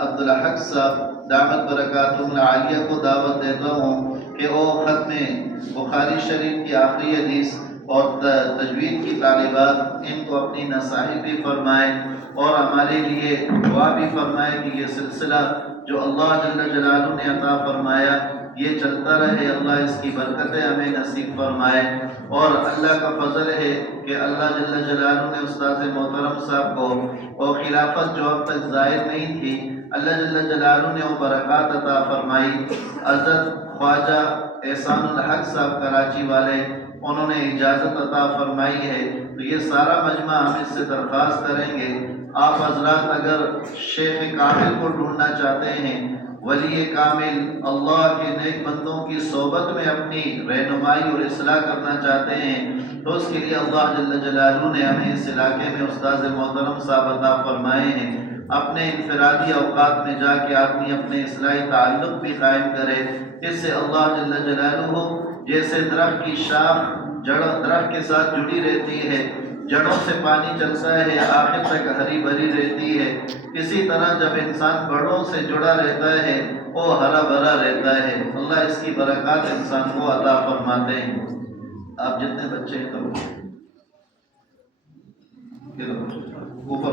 عبدالحق صاحب دعوت برکاتہم العالیہ کو دعوت دیتا ہوں کہ وہ ختم بخاری شریف کی آخری حدیث اور تجوید کی طالبات ان کو اپنی نصائح بھی فرمائیں اور ہمارے لیے دعا بھی فرمائے کہ یہ سلسلہ جو اللہ جل جلالہ نے عطا فرمایا یہ چلتا رہے، اللہ اس کی برکتیں ہمیں نصیب فرمائے۔ اور اللہ کا فضل ہے کہ اللہ جل جلالہ نے استاذ محترم صاحب کو اور خلافت جو اب تک ظاہر نہیں تھی، اللہ جل جلالہ نے وہ برکات عطا فرمائی۔ حضرت خواجہ احسان الحق صاحب کراچی والے انہوں نے اجازت عطا فرمائی ہے، تو یہ سارا مجمع ہم اس سے درخواست کریں گے آپ حضرات اگر شیخ کامل کو ڈھونڈنا چاہتے ہیں، ولی کامل اللہ کے نیک بندوں کی صحبت میں اپنی رہنمائی اور اصلاح کرنا چاہتے ہیں، تو اس کے لیے اللہ جل جلالہ نے ہمیں اس علاقے میں استاذ محترم صاحب عطا فرمائے ہیں۔ اپنے انفرادی اوقات میں جا کے آدمی اپنے اصلاحی تعلق بھی قائم کرے، اس سے اللہ جل جلالہ جیسے درخت کی شاخ درخت کے ساتھ جڑی رہتی ہے، جڑوں سے پانی چلتا ہے، آخر تک ہری بھری رہتی ہے، اسی طرح جب انسان بڑوں سے جڑا رہتا ہے وہ ہرا بھرا رہتا ہے۔ اللہ اس کی برکات انسان کو عطا فرماتے ہیں۔ آپ جتنے بچے ہیں تو اوپر